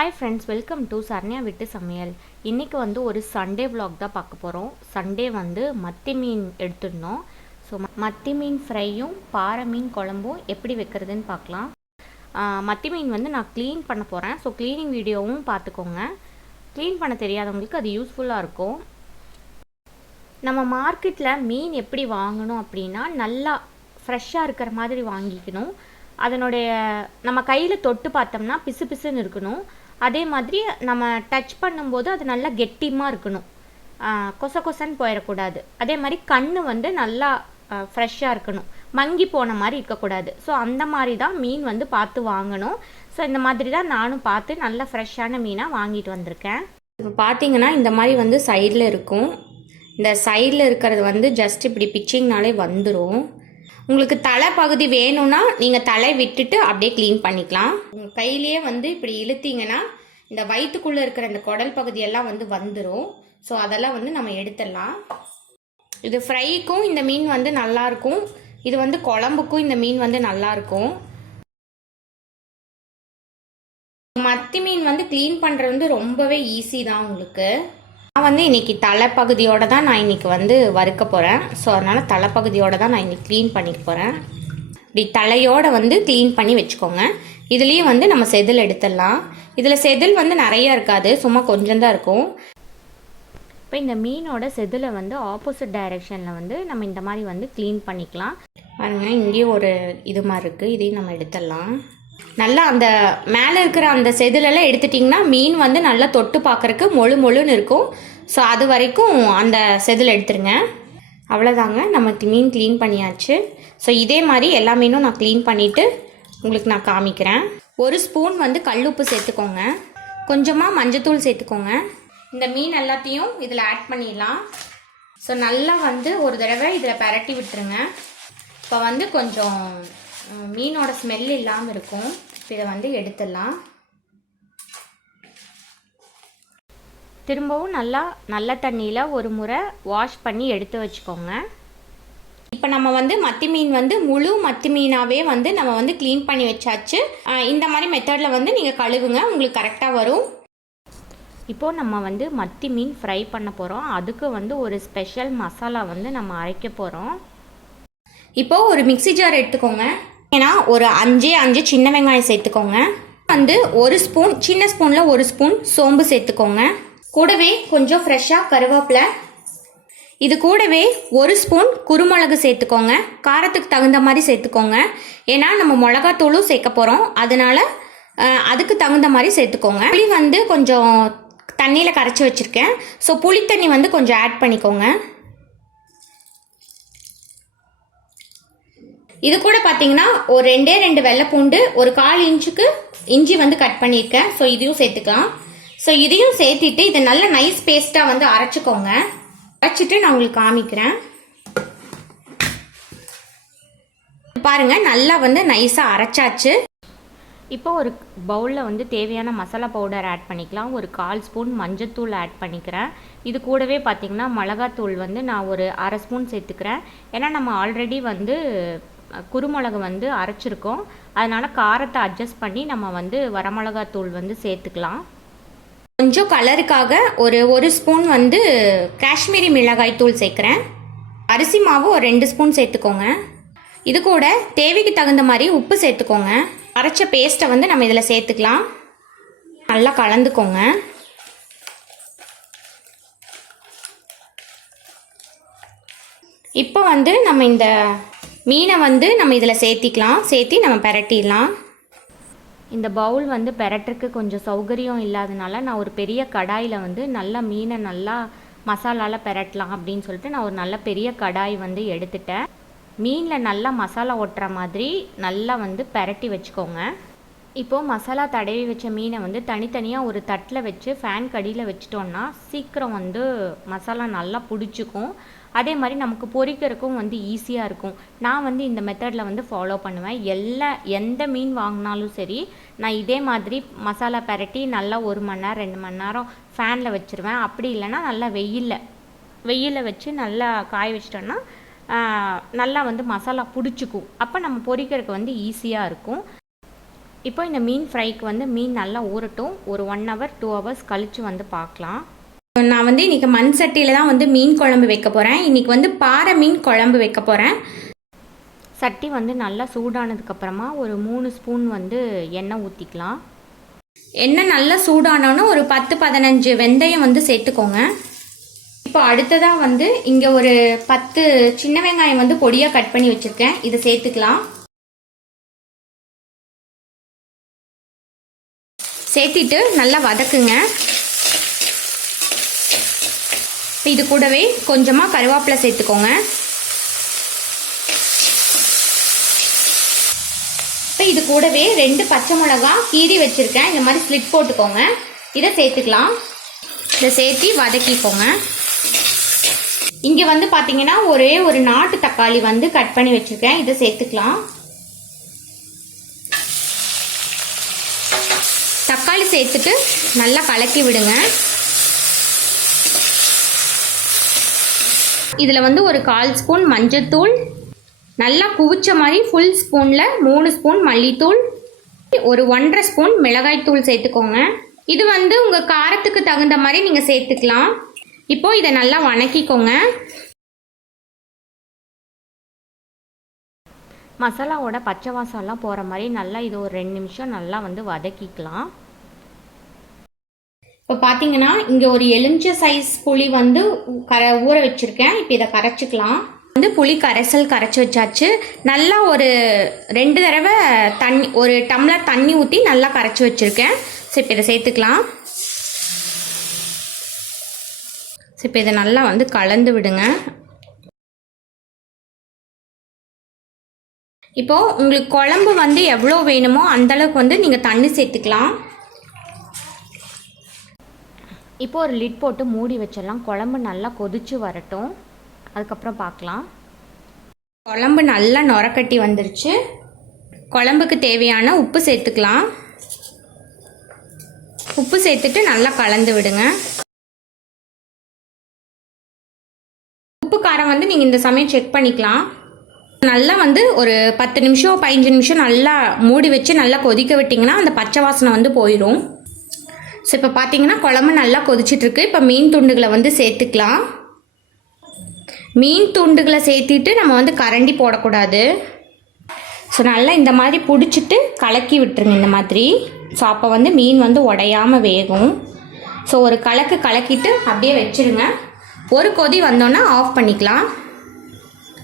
Hi friends, welcome to Saranya வீட்டு சமையல். இன்றைக்கி வந்து ஒரு சண்டே vlog தான் பார்க்க போகிறோம். சண்டே வந்து மத்தி மீன் எடுத்துடணும். ஸோ மத்தி மீன் ஃப்ரையும் பாறை மீன் குழம்பும் எப்படி வைக்கிறதுன்னு பார்க்கலாம். மத்தி மீன் வந்து நான் க்ளீன் பண்ண போகிறேன். ஸோ க்ளீனிங் வீடியோவும் பார்த்துக்கோங்க. க்ளீன் பண்ண தெரியாதவங்களுக்கு அது யூஸ்ஃபுல்லாக இருக்கும். நம்ம மார்க்கெட்டில் மீன் எப்படி வாங்கணும் அப்படின்னா, நல்லா ஃப்ரெஷ்ஷாக இருக்கிற மாதிரி வாங்கிக்கணும். அதனுடைய நம்ம கையில் தொட்டு பார்த்தோம்னா பிசு பிசுன்னு இருக்கணும். அதே மாதிரி நம்ம டச் பண்ணும்போது அது நல்லா கெட்டிமாக இருக்கணும், கொச கொசன்னு போயிடக்கூடாது. அதே மாதிரி கண் வந்து நல்லா ஃப்ரெஷ்ஷாக இருக்கணும், மங்கி போன மாதிரி இருக்கக்கூடாது. ஸோ அந்த மாதிரி தான் மீன் வந்து பார்த்து வாங்கணும். ஸோ இந்த மாதிரி தான் நானும் பார்த்து நல்ல ஃப்ரெஷ்ஷான மீனாக வாங்கிட்டு வந்திருக்கேன். இப்போ பார்த்தீங்கன்னா இந்த மாதிரி வந்து சைடில் இருக்கும். இந்த சைடில் இருக்கிறது வந்து ஜஸ்ட் இப்படி பிச்சிங்னாலே வந்துடும். உங்களுக்கு தலை பகுதி வேணும்னா நீங்கள் தலை விட்டுட்டு அப்படியே க்ளீன் பண்ணிக்கலாம். உங்கள் கையிலேயே வந்து இப்படி இழுத்தீங்கன்னா இந்த வயிற்றுக்குள்ளே இருக்கிற இந்த குடல் பகுதியெல்லாம் வந்து வந்துடும். ஸோ அதெல்லாம் வந்து நம்ம எடுத்துடலாம். இது ஃப்ரைக்கும் இந்த மீன் வந்து நல்லாயிருக்கும். இது வந்து குழம்புக்கும் இந்த மீன் வந்து நல்லாயிருக்கும். மத்தி மீன் வந்து க்ளீன் பண்ணுறது வந்து ரொம்பவே ஈஸி தான். உங்களுக்கு நான் வந்து இன்றைக்கி தலைப்பகுதியோடு தான் நான் இன்றைக்கி வந்து வறுக்க போகிறேன். ஸோ அதனால் தலைப்பகுதியோடு தான் நான் இன்றைக்கி க்ளீன் பண்ணிக்க போகிறேன். இப்படி தலையோடு வந்து க்ளீன் பண்ணி வச்சுக்கோங்க. இதுலேயும் வந்து நம்ம செதில் எடுத்துடலாம். இதில் செதில் வந்து நிறையா இருக்காது, சும்மா கொஞ்சம் தான் இருக்கும். இப்போ இந்த மீனோட செதிலை வந்து ஆப்போசிட் டைரெக்ஷனில் வந்து நம்ம இந்த மாதிரி வந்து க்ளீன் பண்ணிக்கலாம். பாருங்கள், இங்கேயும் ஒரு இது மாதிரி இருக்குது, இதையும் நம்ம எடுத்துடலாம். நல்லா அந்த மேலே இருக்கிற அந்த செதிலெல்லாம் எடுத்துட்டிங்கன்னா மீன் வந்து நல்லா தொட்டு பார்க்குறக்கு மொழு மொழுன்னு இருக்கும். ஸோ அது வரைக்கும் அந்த செதில் எடுத்துருங்க. அவ்வளோதாங்க, நமக்கு மீன் க்ளீன் பண்ணியாச்சு. ஸோ இதே மாதிரி எல்லா மீனும் நான் க்ளீன் பண்ணிவிட்டு உங்களுக்கு நான் காமிக்கிறேன். ஒரு ஸ்பூன் வந்து கல்லுப்பு சேர்த்துக்கோங்க, கொஞ்சமாக மஞ்சத்தூள் சேர்த்துக்கோங்க. இந்த மீன் எல்லாத்தையும் இதில் ஆட் பண்ணிடலாம். ஸோ நல்லா வந்து ஒரு தடவை இதில் பரட்டி விட்டுருங்க. இப்போ வந்து கொஞ்சம் மீனோட ஸ்மெல் இல்லாமல் இருக்கும். இதை வந்து எடுத்துடலாம். திரும்பவும் நல்ல தண்ணியில் ஒரு முறை வாஷ் பண்ணி எடுத்து வச்சுக்கோங்க. இப்போ நம்ம வந்து மத்தி மீன் வந்து முழு மத்தி மீனாகவே வந்து நம்ம வந்து க்ளீன் பண்ணி வச்சாச்சு. இந்த மாதிரி மெத்தடில் வந்து நீங்கள் கழுவுங்க, உங்களுக்கு கரெக்டாக வரும். இப்போது நம்ம வந்து மத்தி மீன் ஃப்ரை பண்ண போகிறோம். அதுக்கு வந்து ஒரு ஸ்பெஷல் மசாலா வந்து நம்ம அரைக்க போகிறோம். இப்போது ஒரு மிக்ஸி ஜார் எடுத்துக்கோங்க. ஏன்னா ஒரு 5 சின்ன வெங்காயம் சேர்த்துக்கோங்க. வந்து ஒரு ஸ்பூன், சின்ன ஸ்பூனில் ஒரு ஸ்பூன் சோம்பு சேர்த்துக்கோங்க. கூடவே கொஞ்சம் ஃப்ரெஷ்ஷாக கருவேப்பிலை. இது கூடவே ஒரு ஸ்பூன் குருமிளகு சேர்த்துக்கோங்க. காரத்துக்கு தகுந்த மாதிரி சேர்த்துக்கோங்க. ஏன்னா நம்ம மிளகாத்தூளும் சேர்க்க போகிறோம், அதனால அதுக்கு தகுந்த மாதிரி சேர்த்துக்கோங்க. புளி வந்து கொஞ்சம் தண்ணியில் கரைச்சி வச்சுருக்கேன். ஸோ புளி தண்ணி வந்து கொஞ்சம் ஆட் பண்ணிக்கோங்க. இது கூட பார்த்தீங்கன்னா ஒரு 2 வெள்ளைப்பூண்டு, ஒரு 1/4 இன்ச்சுக்கு இஞ்சி வந்து கட் பண்ணியிருக்கேன். ஸோ இதையும் சேர்த்துக்கலாம். ஸோ இதையும் சேர்த்துட்டு இதை நல்ல நைஸ் பேஸ்ட்டாக வந்து அரைச்சிக்கோங்க. அரைச்சிட்டு நான் உங்களுக்கு காமிக்கிறேன். பாருங்க, நல்லா வந்து நைஸாக அரைச்சாச்சு. இப்போ ஒரு பவுலில் வந்து தேவையான மசாலா பவுடர் ஆட் பண்ணிக்கலாம். ஒரு 1/4 ஸ்பூன் மஞ்சத்தூள் ஆட் பண்ணிக்கிறேன். இது கூடவே பார்த்திங்கன்னா மிளகாத்தூள் வந்து நான் ஒரு 1/2 ஸ்பூன் சேர்த்துக்கிறேன். ஏன்னா நம்ம ஆல்ரெடி வந்து குருமிளகு வந்து அரைச்சிருக்கோம், அதனால் காரத்தை அட்ஜஸ்ட் பண்ணி நம்ம வந்து வரமிளகாத்தூள் வந்து சேர்த்துக்கலாம். கொஞ்சம் கலருக்காக ஒரு ஸ்பூன் வந்து காஷ்மீரி மிளகாய் தூள் சேர்க்குறேன். அரிசி மாவு ஒரு 2 ஸ்பூன் சேர்த்துக்கோங்க. இது கூட தேவைக்கு தகுந்த மாதிரி உப்பு சேர்த்துக்கோங்க. அரைச்ச பேஸ்ட்டை வந்து நம்ம இதில் சேர்த்துக்கலாம். நல்லா கலந்துக்கோங்க. இப்போ வந்து நம்ம இந்த மீனை வந்து நம்ம இதில் சேர்த்திக்கலாம். சேர்த்தி நம்ம பெரட்டிடலாம். இந்த பவுல் வந்து பெரட்டுறதுக்கு கொஞ்சம் சௌகரியம் இல்லாதனால நான் ஒரு பெரிய கடாயில் வந்து நல்லா மீனை நல்லா மசாலாவில் பெரட்டலாம் அப்படின்னு சொல்லிட்டு நான் ஒரு நல்ல பெரிய கடாய் வந்து எடுத்துட்டேன். மீனில் நல்லா மசாலா ஒட்டுற மாதிரி நல்லா வந்து பெரட்டி வச்சுக்கோங்க. இப்போது மசாலா தடவி வச்ச மீனை வந்து தனித்தனியாக ஒரு தட்டில் வச்சு ஃபேன் கடியில் வச்சிட்டோன்னா சீக்கிரம் வந்து மசாலா நல்லா பிடிச்சிக்கும். அதே மாதிரி நமக்கு பொரிக்கிறதுக்கும் வந்து ஈஸியாக இருக்கும். நான் வந்து இந்த மெத்தடில் வந்து ஃபாலோ பண்ணுவேன். எந்த மீன் வாங்கினாலும் சரி நான் இதே மாதிரி மசாலா பெரட்டி நல்லா 1 மணி நேரம் 2 மணி நேரம் ஃபேனில் வச்சுருவேன். அப்படி இல்லைன்னா நல்லா வெயிலில் வச்சு நல்லா காய வச்சிட்டோன்னா நல்லா வந்து மசாலா பிடிச்சிக்கும். அப்போ நம்ம பொரிக்கிறதுக்கு வந்து ஈஸியாக இருக்கும். இப்போ இந்த மீன் ஃப்ரைக்கு வந்து மீன் நல்லா ஊறட்டும். ஒரு 1 ஹவர் 2 ஹவர்ஸ் கழித்து வந்து பார்க்கலாம். நான் வந்து இன்றைக்கி மண் சட்டியில் தான் வந்து மீன் குழம்பு வைக்க போகிறேன். இன்றைக்கி வந்து பாறை மீன் குழம்பு வைக்க போகிறேன். சட்டி வந்து நல்லா சூடானதுக்கப்புறமா ஒரு 3 ஸ்பூன் வந்து எண்ணெய் ஊற்றிக்கலாம். எண்ணெய் நல்லா சூடானோன்னு ஒரு 10-15 வெந்தயம் வந்து சேர்த்துக்கோங்க. இப்போ அடுத்ததாக வந்து இங்கே ஒரு 10 சின்ன வெங்காயம் வந்து பொடியாக கட் பண்ணி வச்சுருக்கேன். இதை சேர்த்துக்கலாம். சேர்த்திட்டு நல்லா வதக்குங்க. இது கூடவே கொஞ்சமாக கருவேப்பிலை சேர்த்துக்கோங்க. இப்போ இது கூடவே 2 பச்சை மிளகா கீரி வச்சுருக்கேன். இந்த மாதிரி ஸ்லிட் போட்டுக்கோங்க. இதை சேர்த்துக்கலாம். இதை சேர்த்து வதக்கிக்கோங்க. இங்கே வந்து பார்த்தீங்கன்னா ஒரே ஒரு நாட்டு தக்காளி வந்து கட் பண்ணி வச்சுருக்கேன். இதை சேர்த்துக்கலாம். தக்காளி சேர்த்துட்டு நல்லா கலக்கி விடுங்க. இதில் வந்து ஒரு 1/4 ஸ்பூன் மஞ்சள்தூள், நல்லா குவிச்ச மாதிரி ஃபுல் ஸ்பூனில் 3 ஸ்பூன் மல்லித்தூள், ஒரு 1.5 ஸ்பூன் மிளகாய்த்தூள் சேர்த்துக்கோங்க. இது வந்து உங்கள் காரத்துக்கு தகுந்த மாதிரி நீங்கள் சேர்த்துக்கலாம். இப்போது இதை நல்லா வணக்கிக்கோங்க. மசாலாவோட பச்சை வாசம்லாம் போகிற மாதிரி நல்லா இது ஒரு 2 நிமிஷம் நல்லா வந்து வதக்கிக்கலாம். இப்போ பார்த்தீங்கன்னா இங்கே ஒரு எலுமிச்சை சைஸ் புளி வந்து ஊற வச்சுருக்கேன். இப்போ இதை கரைச்சிக்கலாம். வந்து புளி கரைசல் கரைச்சி வச்சாச்சு. நல்லா ஒரு 2 தடவை தண்ணி, ஒரு டம்ளர் தண்ணி ஊற்றி நல்லா கரைச்சி வச்சுருக்கேன். சரி, இப்போ இதை சேர்த்துக்கலாம். இப்போ இதை நல்லா வந்து கலந்து விடுங்க. இப்போது உங்களுக்கு குழம்பு வந்து எவ்வளோ வேணுமோ அந்தளவுக்கு வந்து நீங்கள் தண்ணி சேர்த்துக்கலாம். இப்போது ஒரு லிட் போட்டு மூடி வச்சிடலாம். குழம்பு நல்லா கொதிச்சு வரட்டும், அதுக்கப்புறம் பார்க்கலாம். குழம்பு நல்லா நுரக்கட்டி வந்துருச்சு. குழம்புக்கு தேவையான உப்பு சேர்த்துக்கலாம். உப்பு சேர்த்துட்டு நல்லா கலந்து விடுங்க. உப்பு காரம் வந்து நீங்கள் இந்த சமயம் செக் பண்ணிக்கலாம். நல்லா வந்து ஒரு 10 நிமிஷம் 15 நிமிஷம் நல்லா மூடி வச்சு நல்லா கொதிக்க விட்டிங்கன்னா அந்த பச்சை வாசனை வந்து போயிடும். ஸோ இப்போ பார்த்தீங்கன்னா குழம்பு நல்லா கொதிச்சிட்ருக்கு. இப்போ மீன் துண்டுகளை வந்து சேர்த்துக்கலாம். மீன் துண்டுகளை சேர்த்திட்டு நம்ம வந்து கரண்டி போடக்கூடாது. ஸோ நல்லா இந்த மாதிரி பிடிச்சிட்டு கலக்கி விட்டுருங்க இந்த மாதிரி. ஸோ அப்போ வந்து மீன் வந்து உடையாமல் வேகும். ஸோ ஒரு கலக்கிட்டு அப்படியே வச்சுருங்க. ஒரு கொதி வந்தோன்னா ஆஃப் பண்ணிக்கலாம்.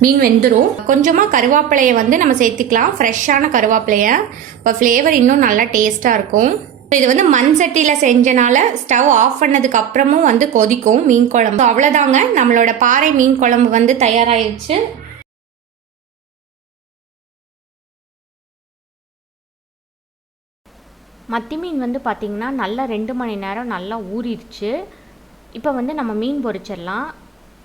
மீன் வெந்துடும். கொஞ்சமாக கருவேப்பிலையை வந்து நம்ம சேர்த்துக்கலாம், ஃப்ரெஷ்ஷான கருவேப்பிலையை. இப்போ ஃப்ளேவர் இன்னும் நல்லா டேஸ்ட்டாக இருக்கும். இது வந்து மண் சட்டியில் செஞ்சனால ஸ்டவ் ஆஃப் பண்ணதுக்கு அப்புறமும் வந்து கொதிக்கும் மீன் குழம்பு. அவ்வளோதாங்க, நம்மளோட பாறை மீன் குழம்பு வந்து தயாராகிடுச்சு. மத்தி மீன் வந்து பார்த்திங்கன்னா நல்லா 2 மணி நேரம் நல்லா ஊறிடுச்சு. இப்போ வந்து நம்ம மீன் பொரிச்சிடலாம்.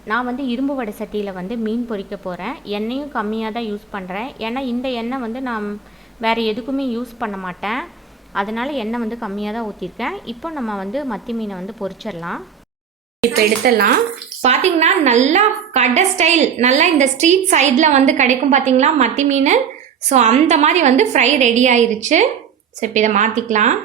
நான் வந்து இரும்பு வடை சட்டியில் வந்து மீன் பொரிக்க போகிறேன். எண்ணெயும் கம்மியாக தான் யூஸ் பண்ணுறேன். ஏன்னா இந்த எண்ணெய் வந்து நான் வேறு எதுக்குமே யூஸ் பண்ண மாட்டேன். அதனால் எண்ணெய் வந்து கம்மியாக தான் ஊற்றிருக்கேன். இப்போ நம்ம வந்து மத்தி மீனை வந்து பொரிச்சிடலாம். இப்போ எடுத்துடலாம். பார்த்தீங்கன்னா நல்லா கடை ஸ்டைல், நல்லா இந்த ஸ்ட்ரீட் சைடில் வந்து கிடைக்கும் பார்த்தீங்களா மத்தி மீன். ஸோ அந்த மாதிரி வந்து ஃப்ரை ரெடி ஆயிருச்சு. ஸோ இப்போ இதை மாற்றிக்கலாம்.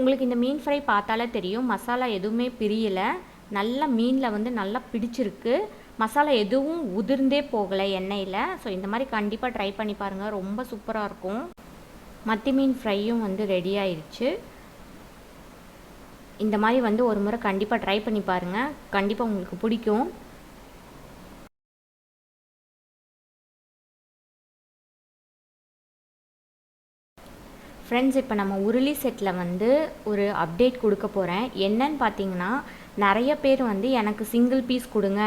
உங்களுக்கு இந்த மீன் ஃப்ரை பார்த்தாலே தெரியும், மசாலா எதுவுமே பிரியலை. நல்லா மீனில் வந்து நல்லா பிடிச்சிருக்கு. மசாலா எதுவும் உதிர்ந்தே போகலை எண்ணெயில். ஸோ இந்த மாதிரி கண்டிப்பாக ட்ரை பண்ணி பாருங்கள், ரொம்ப சூப்பராக இருக்கும். மத்தி மீன் ஃப்ரையும் வந்து ரெடி ஆயிடுச்சு. இந்த மாதிரி வந்து ஒரு முறை கண்டிப்பாக ட்ரை பண்ணி பாருங்கள், கண்டிப்பாக உங்களுக்கு பிடிக்கும். ஃப்ரெண்ட்ஸ், இப்போ நம்ம உருளி செட்டில் வந்து ஒரு அப்டேட் கொடுக்க போகிறேன். என்னன்னு பார்த்தீங்கன்னா, நிறைய பேர் வந்து எனக்கு சிங்கிள் பீஸ் கொடுங்க,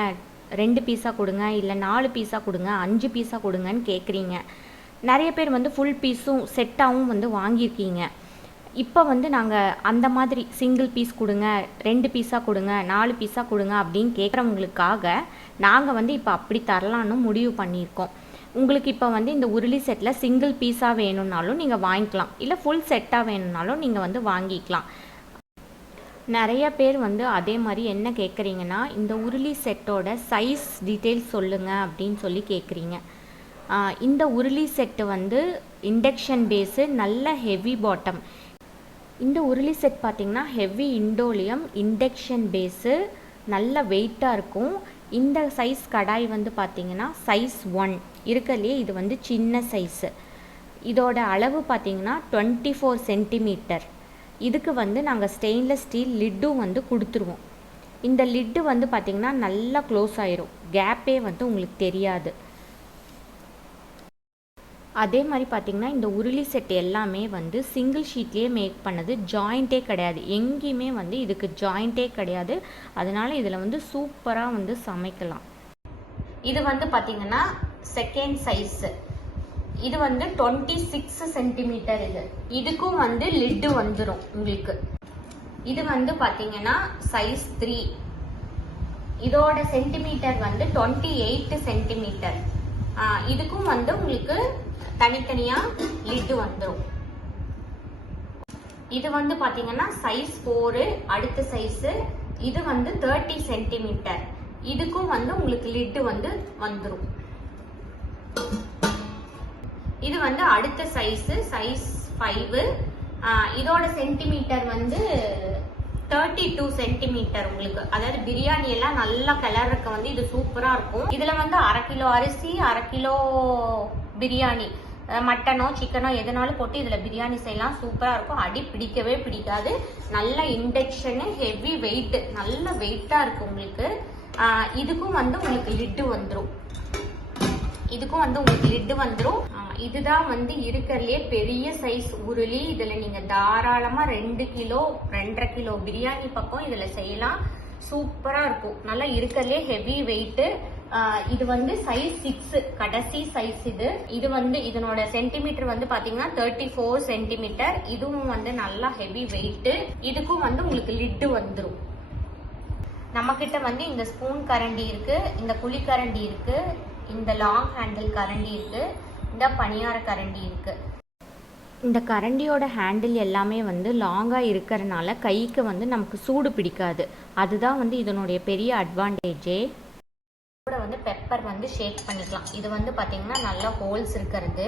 2 பீஸாக கொடுங்க, இல்லை 4 பீஸாக கொடுங்க, 5 பீஸாக கொடுங்கன்னு கேட்குறீங்க. நிறைய பேர் வந்து ஃபுல் பீஸும் செட்டாகவும் வந்து வாங்கியிருக்கீங்க. இப்போ வந்து நாங்கள் அந்த மாதிரி சிங்கிள் பீஸ் கொடுங்க, 2 பீஸாக கொடுங்க, 4 பீஸாக கொடுங்க அப்படின்னு கேட்குறவங்களுக்காக நாங்கள் வந்து இப்போ அப்படி தரலான்னு முடிவு பண்ணியிருக்கோம். உங்களுக்கு இப்போ வந்து இந்த உருளி செட்டில் சிங்கிள் பீஸாக வேணும்னாலும் நீங்கள் வாங்கிக்கலாம், இல்லை ஃபுல் செட்டாக வேணும்னாலும் நீங்கள் வந்து வாங்கிக்கலாம். நிறைய பேர் வந்து அதே மாதிரி என்ன கேட்குறீங்கன்னா, இந்த உருளி செட்டோட சைஸ் டீட்டெயில்ஸ் சொல்லுங்கள் அப்படின்னு சொல்லி கேட்குறீங்க. இந்த உருளி செட்டு வந்து இண்டக்ஷன் பேஸு, நல்ல ஹெவி பாட்டம். இந்த உருளி செட் பார்த்திங்கன்னா ஹெவி இண்டோலியம் இண்டக்ஷன் பேஸு, நல்ல வெயிட்டாக இருக்கும். இந்த சைஸ் கடாய் வந்து பார்த்திங்கன்னா சைஸ் 1 இருக்கிறதுலே இது வந்து சின்ன சைஸு. இதோட அளவு பார்த்திங்கன்னா 24 சென்டிமீட்டர். இதுக்கு வந்து நாங்கள் ஸ்டெயின்லெஸ் ஸ்டீல் லிட்டும் வந்து கொடுத்துருவோம். இந்த லிட்டு வந்து பார்த்திங்கன்னா நல்லா க்ளோஸ் ஆயிரும், கேப்பே வந்து உங்களுக்கு தெரியாது. அதே மாதிரி பார்த்திங்கன்னா இந்த உருளி செட் எல்லாமே வந்து சிங்கிள் ஷீட்லேயே மேக் பண்ணது, ஜாயிண்ட்டே கிடையாது. எங்கேயுமே வந்து இதுக்கு ஜாயிண்ட்டே கிடையாது. அதனால் இதில் வந்து சூப்பராக வந்து சமைக்கலாம். இது வந்து பார்த்திங்கன்னா செகண்ட் சைஸு. இது வந்து 26 சென்டிமீட்டர். இதுக்கும் வந்து லிட்டு வந்துடும் உங்களுக்கு. இது வந்து பார்த்தீங்கன்னா சைஸ் 3. இதோட சென்டிமீட்டர் வந்து 28 சென்டிமீட்டர். இதுக்கும் வந்து உங்களுக்கு தனித்தனியா லிட்டு வந்துடும். இது வந்து பார்த்தீங்கன்னா சைஸ் 4 அடுத்த சைஸு. இது வந்து 30 சென்டிமீட்டர். இதுக்கும் வந்து உங்களுக்கு லிட்டு வந்து வந்துடும். இது வந்து அடுத்த சைஸு, சைஸ் 5. இதோட சென்டிமீட்டர் வந்து 32 சென்டிமீட்டர் உங்களுக்கு. அதாவது பிரியாணி எல்லாம் நல்லா கிளறக்க வந்து இது சூப்பராக இருக்கும். இதில் வந்து 1/2 கிலோ அரிசி, 1/2 கிலோ பிரியாணி, மட்டனோ சிக்கனோ எதனாலும் போட்டு இதில் பிரியாணி செய்யலாம். சூப்பராக இருக்கும். அடி பிடிக்கவே பிடிக்காது. நல்ல இண்டக்ஷனு, ஹெவி வெயிட், நல்ல வெயிட்டாக இருக்கு உங்களுக்கு. இதுக்கும் வந்து உங்களுக்கு லிட்டு வந்துடும். இதுக்கும் வந்து உங்களுக்கு லிட்டு வந்துடும். இதுதான் வந்து இருக்கிறதுலே பெரிய சைஸ் உருளி. இதில் நீங்கள் தாராளமாக 2 கிலோ 2.5 கிலோ பிரியாணி பக்கம் இதில் செய்யலாம். சூப்பராக இருக்கும். நல்லா இருக்கிறதுலே ஹெவி வெயிட்டு. இது வந்து சைஸ் 6 கடைசி சைஸ். இது வந்து இதனோட சென்டிமீட்டர் வந்து பார்த்தீங்கன்னா 34 சென்டிமீட்டர். இதுவும் வந்து நல்லா ஹெவி வெயிட்டு. இதுக்கும் வந்து உங்களுக்கு லிட்டு வந்துடும். நம்மக்கிட்ட வந்து இந்த ஸ்பூன் கரண்டி இருக்கு, இந்த குழி கரண்டி இருக்கு, இந்த லாங் ஹேண்டில் கரண்டி இருக்கு, இந்த பணியார கரண்டி இருக்கு. இந்த கரண்டியோட ஹேண்டில் எல்லாமே வந்து லாங்காக இருக்கிறனால கைக்கு வந்து நமக்கு சூடு பிடிக்காது. அதுதான் வந்து இதனுடைய பெரிய அட்வான்டேஜே. கூட வந்து பெப்பர் வந்து ஷேக் பண்ணிக்கலாம். இது வந்து பார்த்தீங்கன்னா நல்ல ஹோல்ஸ் இருக்கிறது.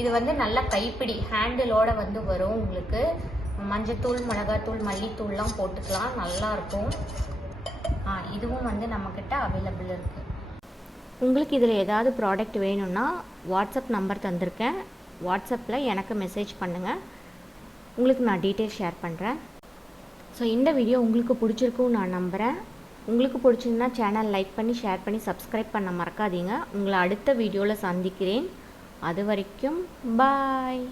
இது வந்து நல்ல கைப்பிடி ஹேண்டிலோட வந்து வரும் உங்களுக்கு. மஞ்சத்தூள், மிளகாத்தூள், மல்லித்தூள்லாம் போட்டுக்கலாம், நல்லா இருக்கும். இதுவும் வந்து நம்மக்கிட்ட அவைலபிள் இருக்குது. உங்களுக்கு இதில் ஏதாவது ப்ராடக்ட் வேணும்னா வாட்ஸ்அப் நம்பர் தந்திருக்கேன். வாட்ஸ்அப்பில் எனக்கு மெசேஜ் பண்ணுங்கள், உங்களுக்கு நான் டீட்டெயில் ஷேர் பண்ணுறேன். ஸோ இந்த வீடியோ உங்களுக்கு பிடிச்சிருக்கும் நான் நம்புகிறேன். உங்களுக்கு பிடிச்சிருந்தா சேனல் லைக் பண்ணி, ஷேர் பண்ணி, சப்ஸ்கிரைப் பண்ண மறக்காதீங்க. உங்களை அடுத்த வீடியோவில் சந்திக்கிறேன். அது வரைக்கும் பாய்.